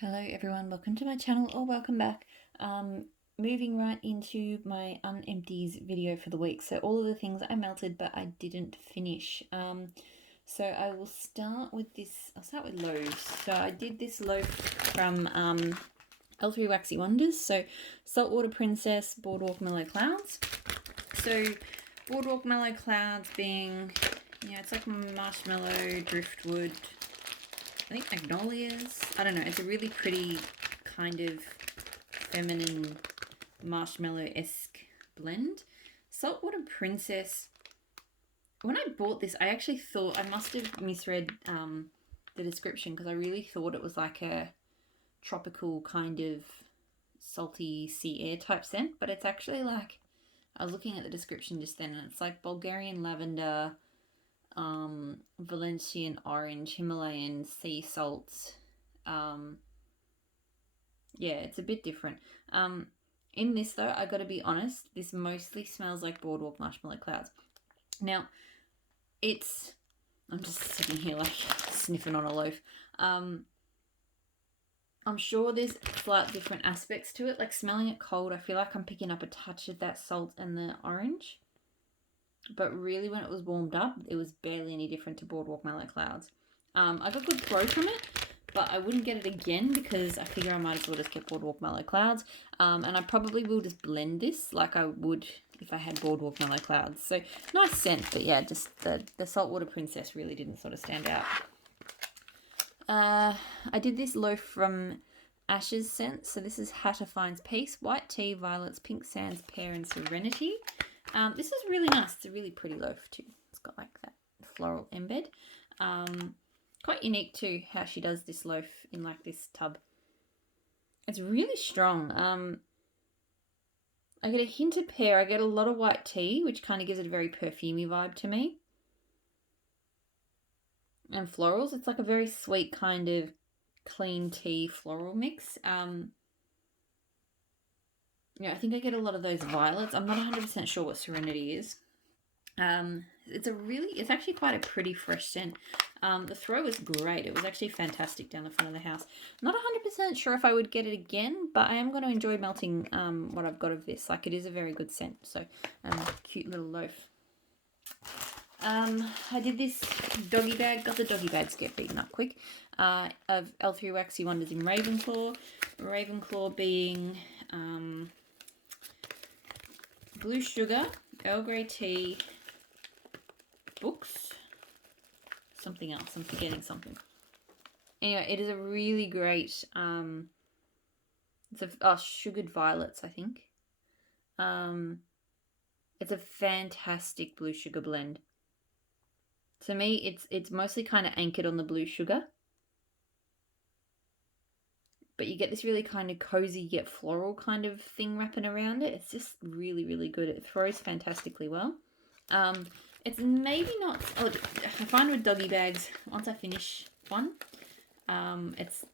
Hello everyone, welcome to my channel or welcome back. Moving right into my Unempties video for the week. So all of the things I melted but I didn't finish. So I will start with this, I'll start with loaves. So I did this loaf from L3 Waxy Wonders. So Saltwater Princess, Boardwalk Mellow Clouds. So Boardwalk Mellow Clouds being, it's like marshmallow, driftwood, I think magnolias. I don't know. It's a really pretty kind of feminine marshmallow-esque blend. Saltwater Princess. When I bought this, I actually thought I must have misread the description because I really thought it was like a tropical kind of salty sea air type scent, but it's actually like, I was looking at the description just then and it's like Bulgarian lavender, Valencian orange, Himalayan sea salts. Yeah, it's a bit different. In this though, I got to be honest, this mostly smells like Boardwalk Marshmallow Clouds. Now, I'm just sitting here like sniffing on a loaf. I'm sure there's slight different aspects to it. Like smelling it cold, I feel like I'm picking up a touch of that salt and the orange. But really, when it was warmed up, it was barely any different to Boardwalk Mallow Clouds. I got good throw from it, but I wouldn't get it again because I figure I might as well just get Boardwalk Mallow Clouds. And I probably will just blend this like I would if I had Boardwalk Mallow Clouds. So nice scent, but yeah, just the Saltwater Princess really didn't sort of stand out. I did this loaf from Ash's Scent. So this is Hatter Finds Peace, White Tea, Violets, Pink Sands, Pear and Serenity. This is really nice. It's a really pretty loaf too. It's got like that floral embed. Quite unique too how she does this loaf in like this tub. It's really strong. I get a hint of pear. I get a lot of white tea, which kind of gives it a very perfumey vibe to me. And florals. It's like a very sweet kind of clean tea floral mix. Yeah, I think I get a lot of those violets. I'm not 100% sure what Serenity is. It's actually quite a pretty fresh scent. The throw was great. It was actually fantastic down the front of the house. Not 100% sure if I would get it again, but I am going to enjoy melting what I've got of this. Like, it is a very good scent. So, cute little loaf. I did this doggy bag. Got the doggy bags get beaten up quick. Of L3 Waxy Wonders in Ravenclaw. Ravenclaw being blue sugar, Earl Grey tea, books, something else. I'm forgetting something. Anyway, it is a really great. It's sugared violets, I think. It's a fantastic blue sugar blend. To me, it's mostly kind of anchored on the blue sugar, but you get this really kind of cozy yet floral kind of thing wrapping around it. It's just really, really good. It throws fantastically well. It's maybe not. I find with doggy bags, once I finish one, it's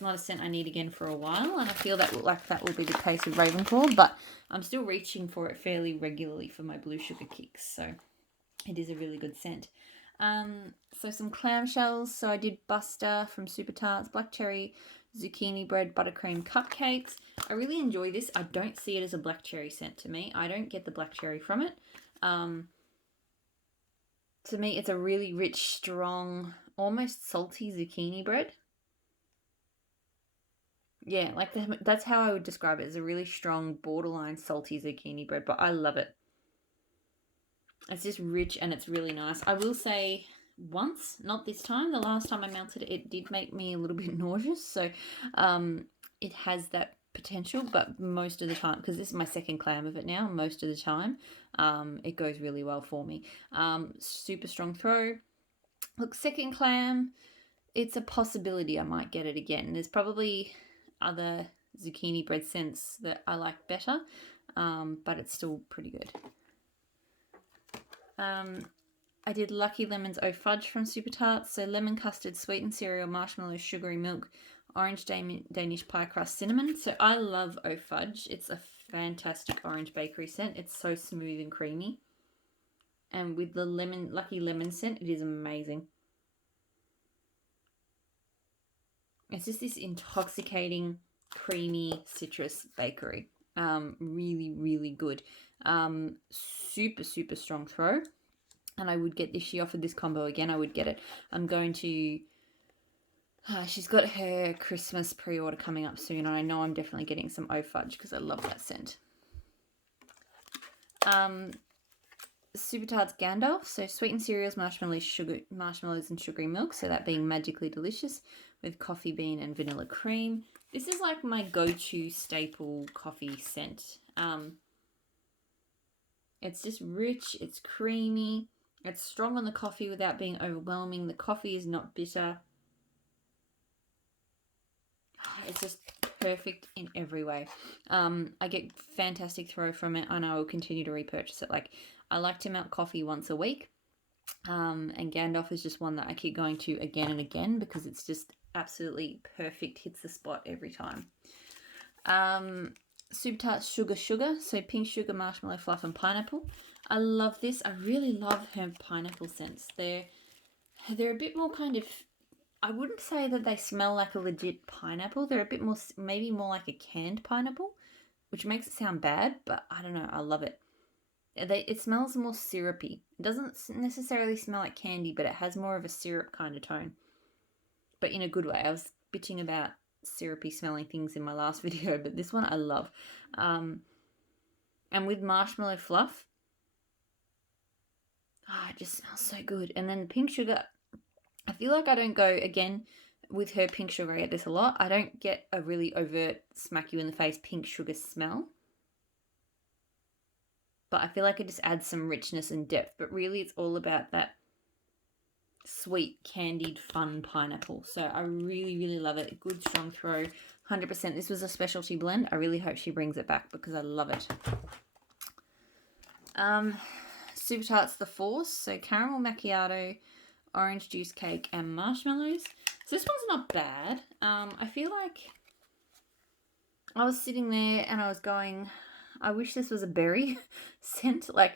not a scent I need again for a while, and I feel that will be the case with Ravenclaw. But I'm still reaching for it fairly regularly for my blue sugar kicks, so it is a really good scent. So some clamshells. So I did Buster from Super Tarts, black cherry, zucchini bread, buttercream cupcakes. I really enjoy this. I don't see it as a black cherry scent to me. I don't get the black cherry from it. To me, it's a really rich, strong, almost salty zucchini bread. Yeah, like that's how I would describe it, as a really strong, borderline salty zucchini bread, but I love it. It's just rich and it's really nice. I will say once, not this time, the last time I melted it, it did make me a little bit nauseous. So it has that potential, but most of the time, because this is my second clam of it now, most of the time, it goes really well for me. Super strong throw. Look, second clam, it's a possibility I might get it again. There's probably other zucchini bread scents that I like better, but it's still pretty good. I did Lucky Lemon's Oh Fudge from Super Tarts. So lemon custard, sweetened cereal, marshmallow, sugary milk, orange Danish pie crust, cinnamon. So I love Oh Fudge. It's a fantastic orange bakery scent. It's so smooth and creamy. And with the Lucky Lemon scent, it is amazing. It's just this intoxicating, creamy citrus bakery. Really, really good. Super, super strong throw. And I would get, if she offered this combo again, I would get it. I'm going to... she's got her Christmas pre-order coming up soon, and I know I'm definitely getting some O-Fudge because I love that scent. Super Tarts Gandalf, so sweetened cereals, marshmallows and sugary milk, so that being magically delicious with coffee bean and vanilla cream. This is like my go-to staple coffee scent. It's just rich, it's creamy, it's strong on the coffee without being overwhelming. The coffee is not bitter. It's just perfect in every way. I get fantastic throw from it, and I will continue to repurchase it. Like, I like to melt coffee once a week, and Gandalf is just one that I keep going to again and again because it's just absolutely perfect, hits the spot every time. Super Tarts Sugar, so pink sugar, marshmallow fluff, and pineapple. I love this. I really love her pineapple scents. They're a bit more kind of, I wouldn't say that they smell like a legit pineapple. They're a bit more, maybe more like a canned pineapple, which makes it sound bad, but I don't know. I love it. It smells more syrupy. It doesn't necessarily smell like candy, but it has more of a syrup kind of tone, but in a good way. I was bitching about syrupy smelling things in my last video, but this one I love. And with marshmallow fluff, it just smells so good. And then the pink sugar, I feel like I don't go, again, with her pink sugar, I get this a lot. I don't get a really overt smack you in the face pink sugar smell. But I feel like it just adds some richness and depth. But really it's all about that sweet, candied, fun pineapple. So I really, really love it. Good, strong throw. 100%. This was a specialty blend. I really hope she brings it back because I love it. Super Tarts The Force. So caramel macchiato, orange juice cake, and marshmallows. So this one's not bad. I feel like I was sitting there and I was going, I wish this was a berry scent. Like,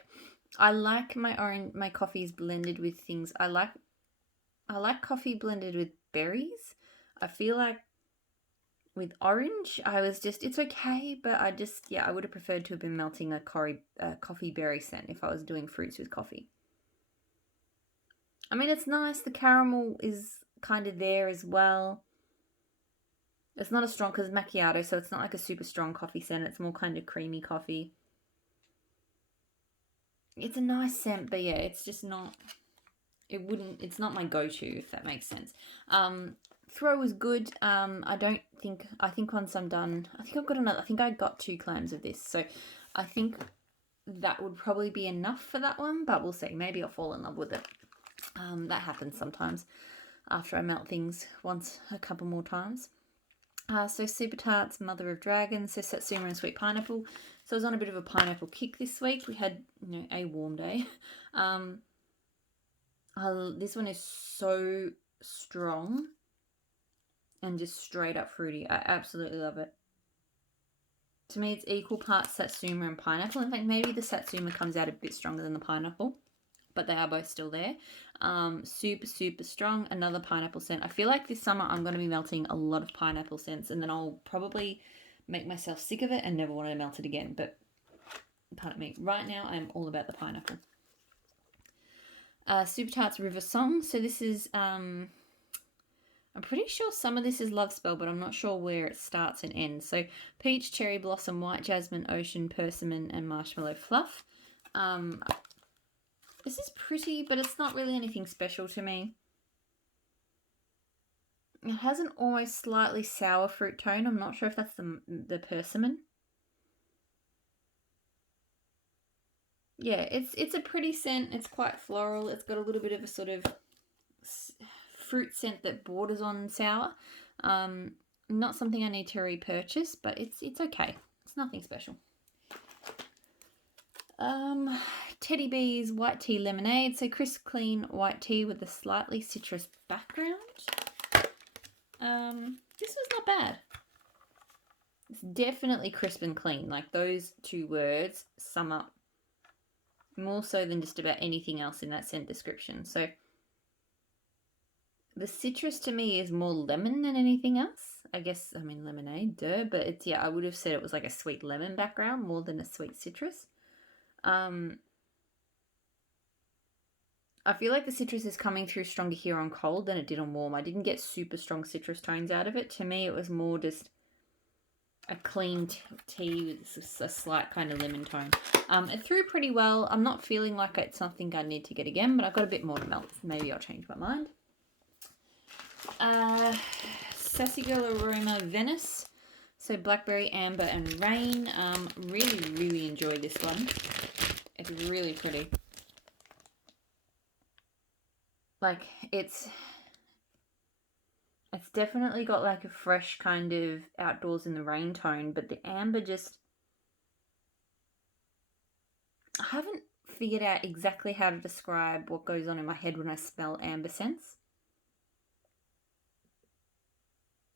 I like my coffees blended with things. I like coffee blended with berries. I feel like with orange, it's okay, but I would have preferred to have been melting a coffee berry scent if I was doing fruits with coffee. I mean, it's nice. The caramel is kind of there as well. It's not as strong because it's macchiato, so it's not like a super strong coffee scent. It's more kind of creamy coffee. It's a nice scent, but yeah, it's just not... It's not my go-to, if that makes sense. Throw was good. I think once I'm done, I think I got 2 clams of this. So I think that would probably be enough for that one, but we'll see. Maybe I'll fall in love with it. That happens sometimes after I melt things a couple more times. So Super Tarts Mother of Dragons, so Satsuma and Sweet Pineapple. So I was on a bit of a pineapple kick this week. We had, a warm day. This one is so strong and just straight up fruity. I absolutely love it. To me, it's equal parts Satsuma and pineapple. In fact, maybe the Satsuma comes out a bit stronger than the pineapple, but they are both still there. Super, super strong. Another pineapple scent. I feel like this summer I'm going to be melting a lot of pineapple scents, and then I'll probably make myself sick of it and never want to melt it again. But pardon me. Right now, I'm all about the pineapple. Super Tarts River Song. So this is, I'm pretty sure some of this is Love Spell, but I'm not sure where it starts and ends. So peach, cherry blossom, white jasmine, ocean, persimmon, and marshmallow fluff. This is pretty, but it's not really anything special to me. It has an almost slightly sour fruit tone. I'm not sure if that's the persimmon. Yeah, it's a pretty scent. It's quite floral. It's got a little bit of a sort of fruit scent that borders on sour. Not something I need to repurchase, but it's okay. It's nothing special. Teddy Bees White Tea Lemonade. So crisp, clean white tea with a slightly citrus background. This was not bad. It's definitely crisp and clean. Like, those 2 words sum up more so than just about anything else in that scent description. So the citrus to me is more lemon than anything else. I guess, I mean, lemonade, duh, but it's, yeah, I would have said it was like a sweet lemon background more than a sweet citrus. I feel like the citrus is coming through stronger here on cold than it did on warm. I didn't get super strong citrus tones out of it. To me, it was more just a clean tea with a slight kind of lemon tone. It threw pretty well. I'm not feeling like it's something I need to get again, but I've got a bit more to melt. Maybe I'll change my mind. Sassy Girl Aroma Venice. So blackberry, amber, and rain. Really enjoy this one. It's really pretty. Like, it's definitely got like a fresh kind of outdoors in the rain tone, but the amber just, I haven't figured out exactly how to describe what goes on in my head when I smell amber scents.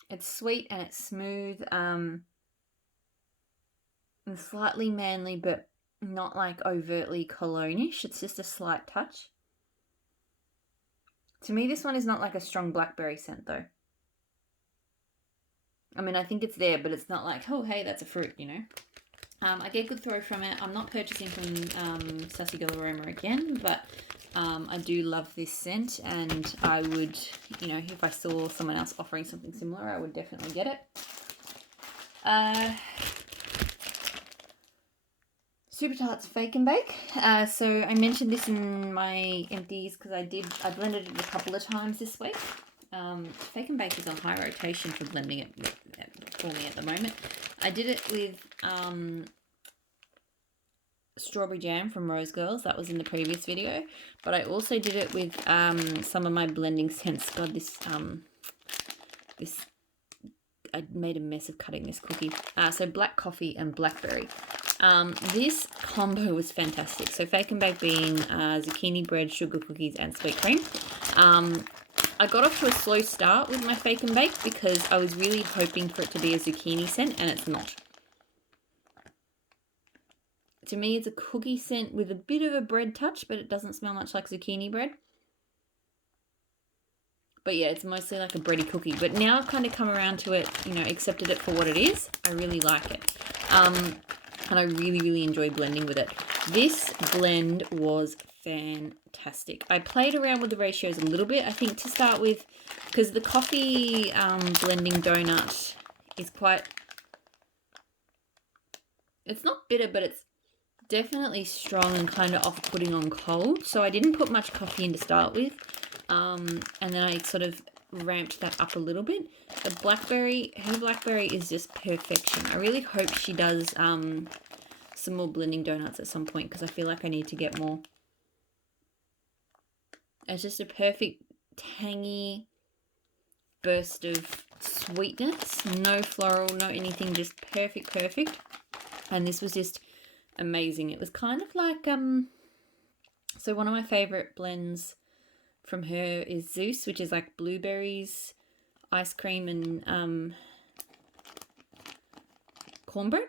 It's sweet and it's smooth, and slightly manly, but not like overtly cologne-ish. It's just a slight touch. To me, this one is not like a strong blackberry scent though. I mean, I think it's there, but it's not like, oh, hey, that's a fruit, you know. I get good throw from it. I'm not purchasing from Sassy Girl Aroma again, but I do love this scent, and I would, you know, if I saw someone else offering something similar, I would definitely get it. Super Tarts Fake and Bake. So I mentioned this in my empties because I blended it a couple of times this week. Fake and Bake is on high rotation for blending it for me at the moment. I did it with strawberry jam from Rose Girls. That was in the previous video. But I also did it with some of my blending scents. God, I made a mess of cutting this cookie. So black coffee and blackberry. This combo was fantastic. So Fake and Bake being zucchini bread, sugar cookies, and sweet cream. I got off to a slow start with my Fake and Bake because I was really hoping for it to be a zucchini scent, and it's not. To me, it's a cookie scent with a bit of a bread touch, but it doesn't smell much like zucchini bread. But yeah, it's mostly like a bready cookie. But now I've kind of come around to it, you know, accepted it for what it is. I really like it. And I really enjoy blending with it. This blend was fantastic. I played around with the ratios a little bit, I think, to start with, because the coffee blending donut is quite, it's not bitter, but it's definitely strong and kind of off-putting on cold. So I didn't put much coffee in to start with. And then I sort of ramped that up a little bit. The blackberry, her blackberry is just perfection. I really hope she does some more blending donuts at some point because I feel like I need to get more. It's just a perfect tangy burst of sweetness. No floral, no anything, just perfect. And this was just amazing. It was kind of like, so one of my favorite blends from her is Zeus, which is like blueberries, ice cream, and cornbread.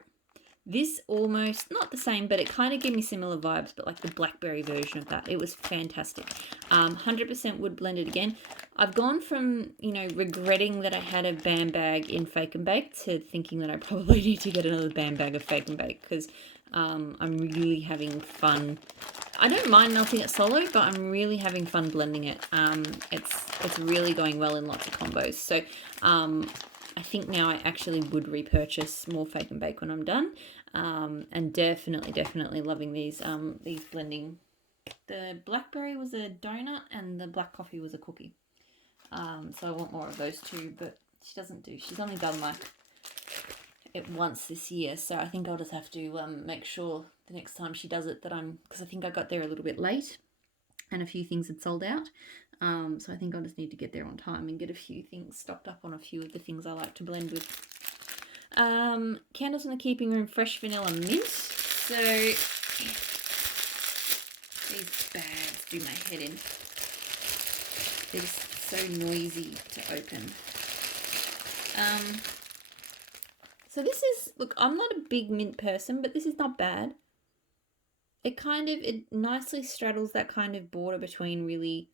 This almost, not the same, but it kind of gave me similar vibes, but like the blackberry version of that. It was fantastic. 100% would blend it again. I've gone from, you know, regretting that I had a bam bag in Fake and Bake to thinking that I probably need to get another bam bag of Fake and Bake because I'm really having fun. I don't mind melting it solo, but I'm really having fun blending it. It's really going well in lots of combos. So I think now I actually would repurchase more Fake and Bake when I'm done. And definitely loving these blending. The blackberry was a donut and the black coffee was a cookie. So I want more of those two, but she doesn't do. She's only done like it once this year, so I think I'll just have to make sure the next time she does it that because I think I got there a little bit late and a few things had sold out. So I think I'll just need to get there on time and get a few things stocked up on a few of the things I like to blend with. Candles in the Keeping Room Fresh Vanilla Mint. So these bags do my head in. They're just so noisy to open. So this is, look, I'm not a big mint person, but this is not bad. It nicely straddles that kind of border between really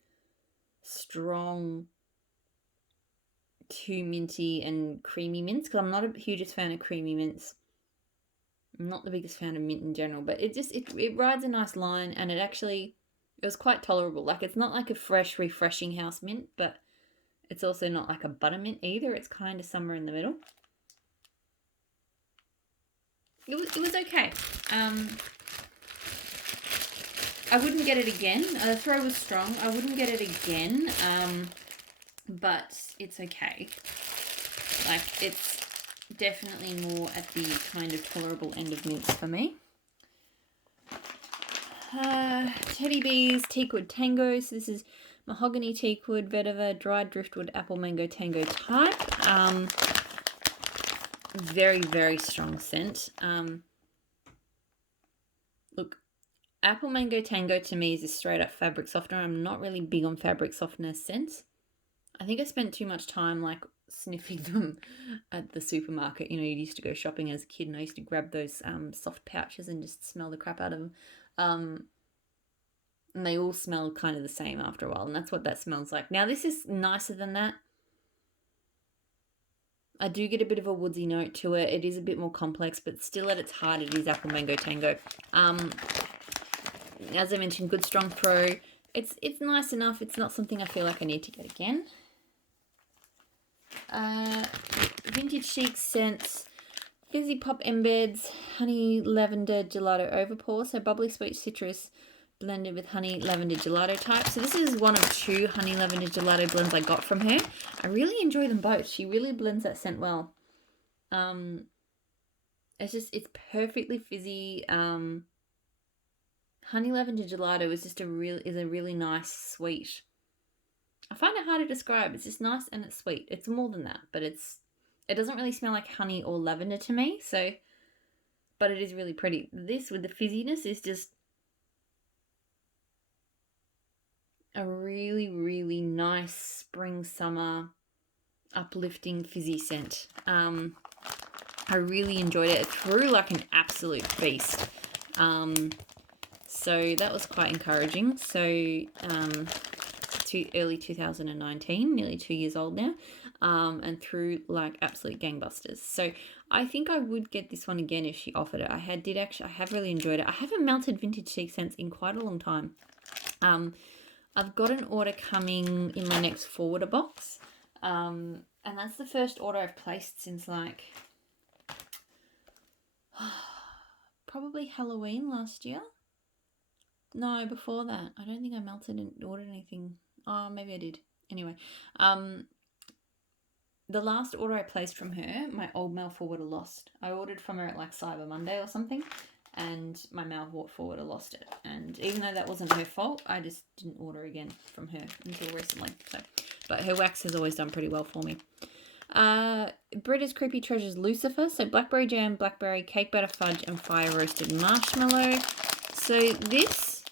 strong too minty and creamy mints, because I'm not a hugest fan of creamy mints. I'm not the biggest fan of mint in general, but it rides a nice line, and it was quite tolerable. Like, it's not like a fresh, refreshing house mint, but it's also not like a buttermint either. It's kind of somewhere in the middle. It was okay. I wouldn't get it again. The throw was strong. I wouldn't get it again, but it's okay. Like, it's definitely more at the kind of tolerable end of mints for me. Teddy Bees Teakwood Tango. So this is mahogany teakwood, vetiver, dried driftwood, apple mango tango type. Very, very strong scent. Look, apple mango tango to me is a straight up fabric softener. I'm not really big on fabric softener scents. I think I spent too much time like sniffing them at the supermarket. You used to go shopping as a kid, and I used to grab those soft pouches and just smell the crap out of them. And they all smell kind of the same after a while, and that's what that smells like. Now, this is nicer than that. I do get a bit of a woodsy note to it. It is a bit more complex, but still at its heart, it is apple mango tango. As I mentioned, good strong throw. It's nice enough. It's not something I feel like I need to get again. Vintage Chic Scents, Fizzy Pop Embeds, Honey Lavender Gelato Overpour. So bubbly sweet citrus blended with honey lavender gelato type. So this is one of 2 honey lavender gelato blends I got from her. I really enjoy them both. She really blends that scent well. It's perfectly fizzy. Honey lavender gelato is a really nice sweet. I find it hard to describe. It's just nice and it's sweet. It's more than that, but it doesn't really smell like honey or lavender to me. But it is really pretty. This with the fizziness is just a really, really nice spring, summer, uplifting fizzy scent. I really enjoyed it. It threw like an absolute feast. So that was quite encouraging. So early 2019, nearly 2 years old now, and through like absolute gangbusters. So I think I would get this one again if she offered it. I have really enjoyed it. I haven't melted Vintage Chic Scents in quite a long time. I've got an order coming in my next forwarder box, and that's the first order I've placed since like probably Halloween last year. No, before that. I don't think I melted and ordered anything. Oh, maybe I did. Anyway, the last order I placed from her, my old mail forwarder lost. I ordered from her at like Cyber Monday or something, and my mail forwarder lost it. And even though that wasn't her fault, I just didn't order again from her until recently. But her wax has always done pretty well for me. Britta's Creepy Treasures Lucifer. So blackberry jam, blackberry, cake batter fudge, and fire roasted marshmallow. So this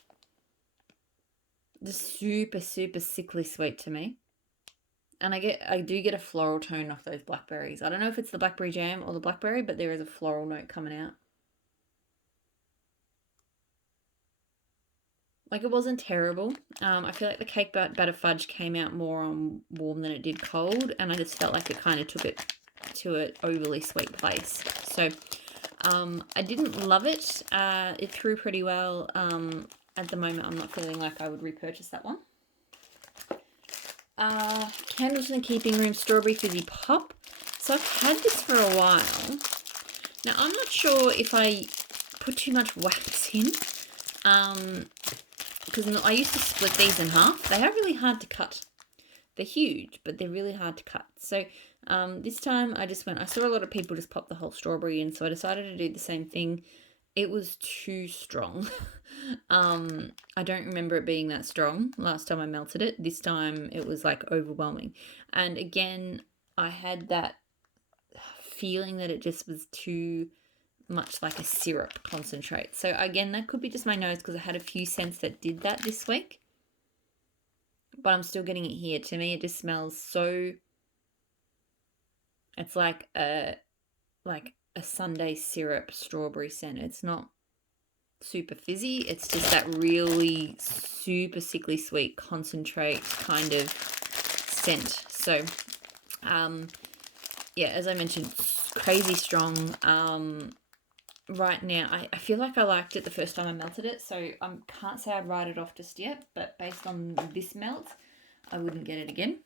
is super, super sickly sweet to me. And I do get a floral tone off those blackberries. I don't know if it's the blackberry jam or the blackberry, but there is a floral note coming out. Like, it wasn't terrible. I feel like the cake batter fudge came out more on warm than it did cold, and I just felt like it kind of took it to an overly sweet place. So I didn't love it. It threw pretty well. At the moment, I'm not feeling like I would repurchase that one. Candles in the Keeping Room Strawberry Fizzy Pop. So I've had this for a while. Now, I'm not sure if I put too much wax in. Because I used to split these in half. They are really hard to cut. They're huge, but they're really hard to cut. So this time I saw a lot of people just pop the whole strawberry in, so I decided to do the same thing. It was too strong. I don't remember it being that strong last time I melted it. This time it was like overwhelming. And again, I had that feeling that it just was too much like a syrup concentrate. So again, that could be just my nose, because I had a few scents that did that this week. But I'm still getting it here. To me, it just smells so... It's like a sundae syrup strawberry scent. It's not super fizzy. It's just that really super sickly sweet concentrate kind of scent. So Yeah, as I mentioned, crazy strong. Right now, I feel like I liked it the first time I melted it, so I can't say I'd write it off just yet, but based on this melt, I wouldn't get it again.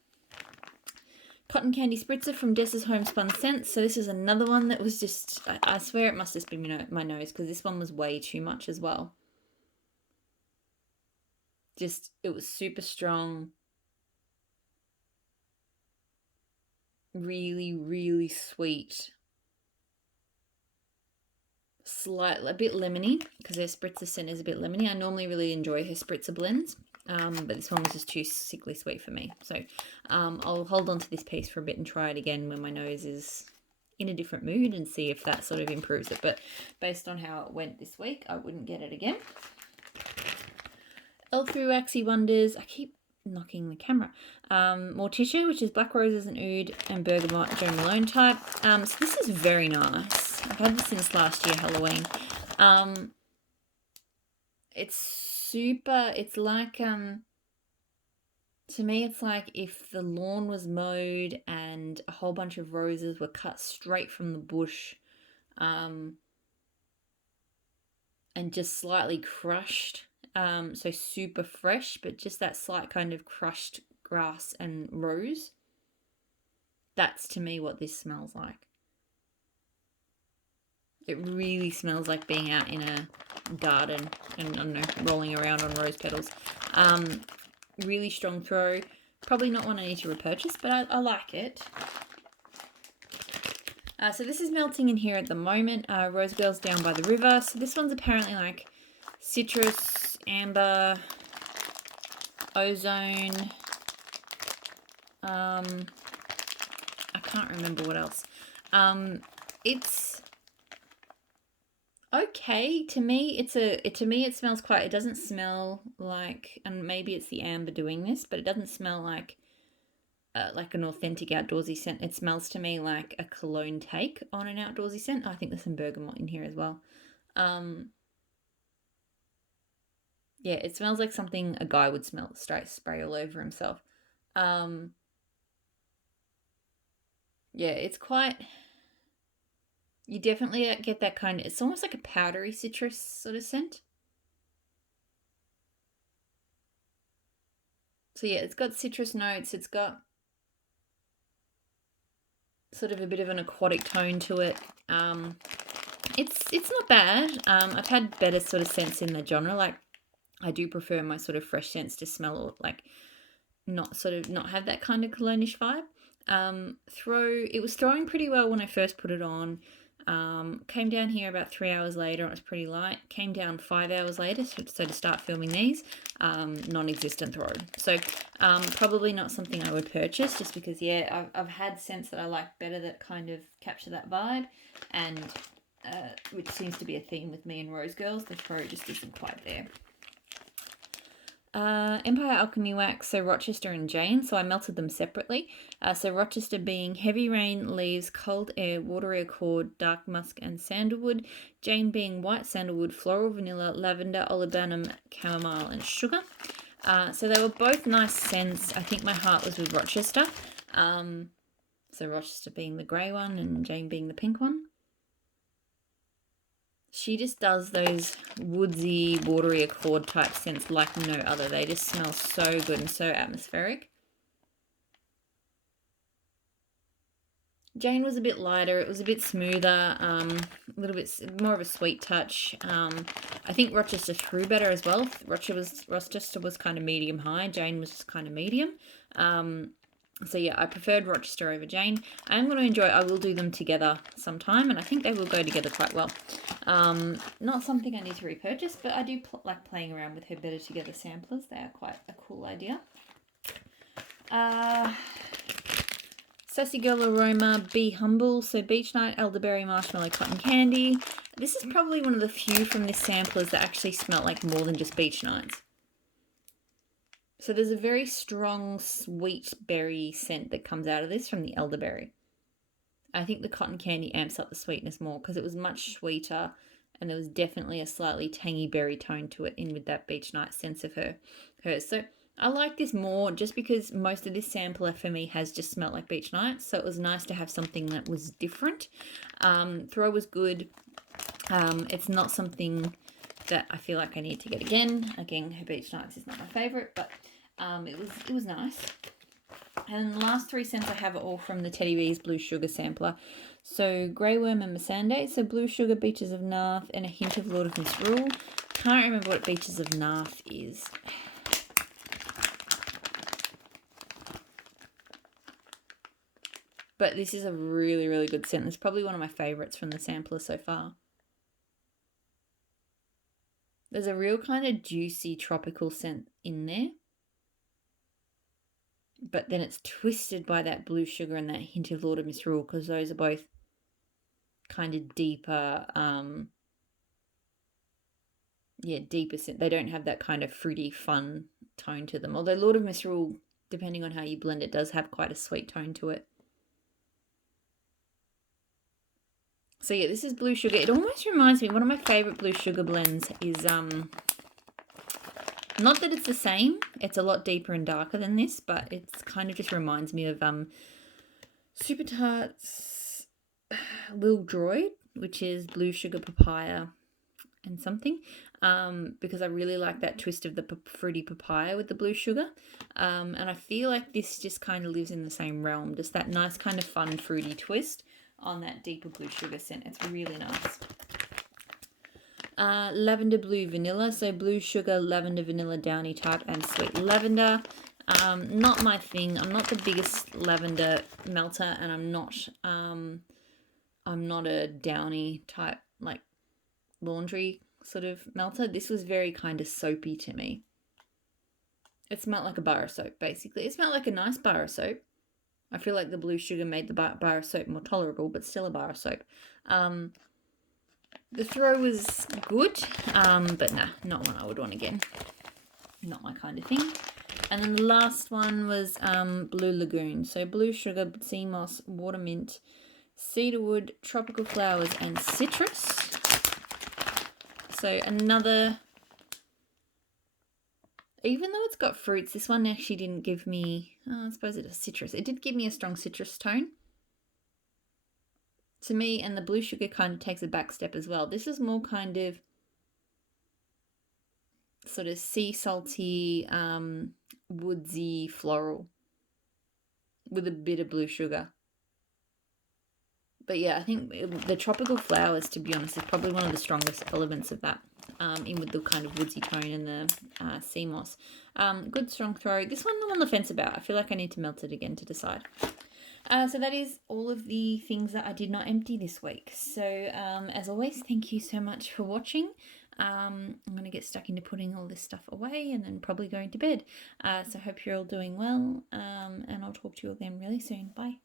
Cotton Candy Spritzer from Dessa's Homespun Scents. So this is another one that was just, I swear it must just be my nose, because this one was way too much as well. Just, it was super strong. Really, really sweet. A bit lemony, because her spritzer scent is a bit lemony. I normally really enjoy her spritzer blends, but this one was just too sickly sweet for me. So I'll hold on to this piece for a bit and try it again when my nose is in a different mood and see if that sort of improves it. But based on how it went this week, I wouldn't get it again. L3 Waxy Wonders. I keep knocking the camera. Morticia, which is Black Roses and Oud, and Bergamot, Joe Malone type. So this is very nice. I've had this since last year Halloween. It's super, it's like, to me it's like if the lawn was mowed and a whole bunch of roses were cut straight from the bush, and just slightly crushed. So super fresh, but just that slight kind of crushed grass and rose. That's to me what this smells like. It really smells like being out in a garden and, I don't know, rolling around on rose petals. Really strong throw. Probably not one I need to repurchase, but I like it. So this is melting in here at the moment. Rose Girls Down by the River. So this one's apparently like citrus, amber, ozone. I can't remember what else. It's okay to me. To me it smells quite. It doesn't smell like, and maybe it's the amber doing this, but it doesn't smell like an authentic outdoorsy scent. It smells to me like a cologne take on an outdoorsy scent. I think there's some bergamot in here as well. Yeah, it smells like something a guy would smell, straight spray all over himself. Yeah, it's quite. You definitely get that kind of. It's almost like a powdery citrus sort of scent. So yeah, it's got citrus notes. It's got sort of a bit of an aquatic tone to it. It's not bad. I've had better sort of scents in the genre. Like I do prefer my sort of fresh scents to smell like not have that kind of cologne-ish vibe. It was throwing pretty well when I first put it on. Came down here about 3 hours later. It was pretty light. Came down 5 hours later, so to start filming these, non-existent throw. So probably not something I would purchase, just because I've had scents that I like better that kind of capture that vibe, and which seems to be a theme with me and Rose Girls. The throw just isn't quite there. Empire Alchemy Wax, so Rochester and Jane, so I melted them separately. So Rochester being Heavy Rain, Leaves, Cold Air, Watery Accord, Dark Musk and Sandalwood. Jane being White Sandalwood, Floral Vanilla, Lavender, Olibanum, Chamomile and Sugar. So they were both nice scents. I think my heart was with Rochester. So Rochester being the grey one and Jane being the pink one. She just does those woodsy, watery accord type scents like no other. They just smell so good and so atmospheric. Jane was a bit lighter. It was a bit smoother, a little bit more of a sweet touch. I think Rochester threw better as well. Rochester was kind of medium high. Jane was just kind of medium. So yeah, I preferred Rochester over Jane. I will do them together sometime, and I think they will go together quite well. Not something I need to repurchase, but I do like playing around with her better together samplers. They are quite a cool idea. Sassy Girl Aroma, Be Humble, so Beach Night, Elderberry, Marshmallow, Cotton Candy. This is probably one of the few from this samplers that actually smell like more than just Beach Nights. So there's a very strong sweet berry scent that comes out of this from the elderberry. I think the cotton candy amps up the sweetness more because it was much sweeter, and there was definitely a slightly tangy berry tone to it in with that beach night sense of hers. So I like this more just because most of this sampler for me has just smelled like beach nights. So it was nice to have something that was different. Throw was good. It's not something that I feel like I need to get again. Again, her beach nights is not my favourite, but it was nice. And the last 3 scents I have are all from the Teddy Bees Blue Sugar sampler. So Grey Worm and Missandei. So Blue Sugar, Beaches of Narth, and a hint of Lord of Misrule. Can't remember what Beaches of Narth is. But this is a really, really good scent. It's probably one of my favourites from the sampler so far. There's a real kind of juicy tropical scent in there. But then it's twisted by that blue sugar and that hint of Lord of Misrule, because those are both kind of deeper, deeper scent. They don't have that kind of fruity, fun tone to them. Although Lord of Misrule, depending on how you blend it, does have quite a sweet tone to it. So yeah, this is Blue Sugar. It almost reminds me, one of my favourite Blue Sugar blends is, not that it's the same, it's a lot deeper and darker than this, but it's kind of just reminds me of Super Tart's Lil Droid, which is Blue Sugar Papaya and something, because I really like that twist of the fruity papaya with the blue sugar, and I feel like this just kind of lives in the same realm, just that nice kind of fun fruity twist on that deeper blue sugar scent. It's really nice. Lavender Blue Vanilla, so blue sugar, lavender, vanilla, downy type, and sweet lavender. Not my thing. I'm not the biggest lavender melter, and I'm not a downy type, like laundry sort of melter. This was very kind of soapy to me. It smelled like a bar of soap, basically. It smelled like a nice bar of soap. I feel like the blue sugar made the bar of soap more tolerable, but still a bar of soap. The throw was good, but nah, not one I would want again. Not my kind of thing. And then the last one was Blue Lagoon. So blue sugar, sea moss, water mint, cedarwood, tropical flowers, and citrus. So another, even though it's got fruits, this one actually didn't give me, I suppose it is citrus. It did give me a strong citrus tone to me, and the blue sugar kind of takes a back step as well. This is more kind of sort of sea salty, woodsy, floral with a bit of blue sugar. But yeah, I think the tropical flowers, to be honest, is probably one of the strongest elements of that, in with the kind of woodsy tone and the sea moss. Good strong throw. This one I'm on the fence about. I feel like I need to melt it again to decide. So that is all of the things that I did not empty this week. So as always, thank you so much for watching. I'm going to get stuck into putting all this stuff away and then probably going to bed. So hope you're all doing well, and I'll talk to you again really soon. Bye.